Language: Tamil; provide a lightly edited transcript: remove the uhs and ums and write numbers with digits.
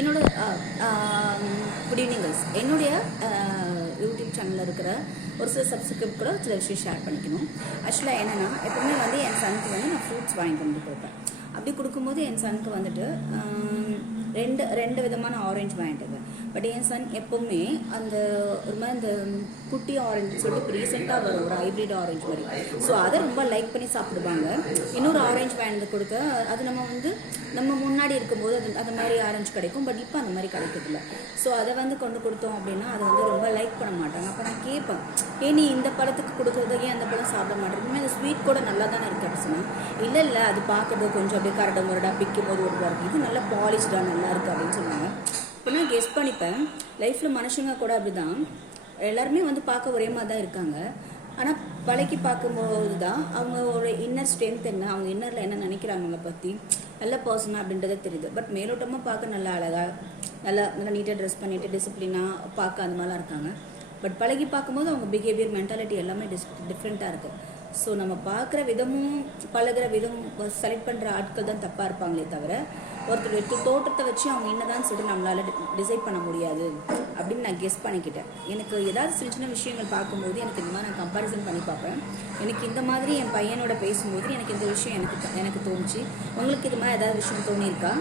என்னோட குட் ஈவினிங் கைஸ். என்னுடைய யூடியூப் சேனலில் இருக்கிற ஒரு சில சப்ஸ்கிரைப் கூட சில விஷயம் ஷேர் பண்ணிக்கணும். ஆக்சுவலாக என்னென்னா, எப்பவுமே வந்து என் சனுக்கு வந்து நான் ஃப்ரூட்ஸ் வாங்கி கொண்டு கொடுப்பேன். அப்படி கொடுக்கும்போது என் சனுக்கு வந்துட்டு ரெண்டு விதமான ஆரஞ்சு வாங்கிட்டு. பட் என் சன் எப்போவுமே அந்த ஒரு மாதிரி இந்த குட்டி ஆரஞ்சு சொல்லிட்டு இப்போ ரீசெண்டாக வரும் ஒரு ஹைப்ரிட் ஆரஞ்சு மாதிரி. ஸோ அதை ரொம்ப லைக் பண்ணி சாப்பிடுவாங்க. இன்னொரு ஆரஞ்சு வாங்கி கொடுக்க அது நம்ம முன்னாடி இருக்கும்போது அந்த மாதிரி ஆரஞ்சு கிடைக்கும். பட் இப்போ அந்த மாதிரி கிடைக்கிறதில்ல. ஸோ அதை வந்து கொண்டு கொடுத்தோம் அப்படின்னா அதை வந்து ரொம்ப லைக் பண்ண மாட்டாங்க. அப்போ நான் கேட்பேன், நீ இந்த பழத்துக்கு கொடுக்குறது ஏன் அந்த பழம் சாப்பிட மாட்டேங்குமே, அந்த ஸ்வீட் கூட நல்லா தானே இருக்குது அப்படின்னு சொன்னால், இல்லை அது பார்க்குறது கொஞ்சம் அப்படியே கரடு முரடாக பிக்கும் போது ஒரு இருக்குது, இது நல்லா பாலிஷ்டாக நல்லா இருக்குது அப்படின்னு சொன்னாங்க. இப்போ நான் கெஸ் பண்ணிப்பேன், லைஃப்பில் மனுஷங்க கூட அப்படி தான், எல்லாருமே வந்து பார்க்க ஒரே மாதிரி தான் இருக்காங்க. ஆனால் பழக்கி பார்க்கும்போது தான் அவங்களோட இன்னர் ஸ்ட்ரென்த் என்ன, அவங்க இன்னரில் என்ன நினைக்கிறாங்க அவங்கள பற்றி, நல்ல பர்சனாக அப்படின்றத தெரியுது. பட் மேலோட்டமாக பார்க்க நல்லா அழகாக நல்லா நீட்டாக ட்ரெஸ் பண்ணிவிட்டு டிசிப்ளினாக பார்க்க அந்த மாதிரிலாம் இருக்காங்க. பட் பழகி பார்க்கும்போது அவங்க பிஹேவியர் மென்டாலிட்டி எல்லாமே டிஃப்ரெண்ட்டாக இருக்குது. ஸோ நம்ம பார்க்குற விதமும் பழகிற விதமும் செலக்ட் பண்ணுற ஆட்கள் தான் தப்பாக இருப்பாங்களே தவிர, ஒருத்தர் தோற்றத்தை வச்சு அவங்க என்னதான் சொல்லிட்டு நம்மளால் டிசைட் பண்ண முடியாது அப்படின்னு நான் கெஸ் பண்ணிக்கிட்டேன். எனக்கு ஏதாவது சின்ன சின்ன விஷயங்கள் பார்க்கும்போது எனக்கு இந்த மாதிரி நான் கம்பேரிசன் பண்ணி பார்ப்பேன். எனக்கு இந்த மாதிரி என் பையனோட பேசும்போது எனக்கு இந்த விஷயம் எனக்கு தோணுச்சு. உங்களுக்கு இது மாதிரி ஏதாவது விஷயம் தோணியிருக்கா?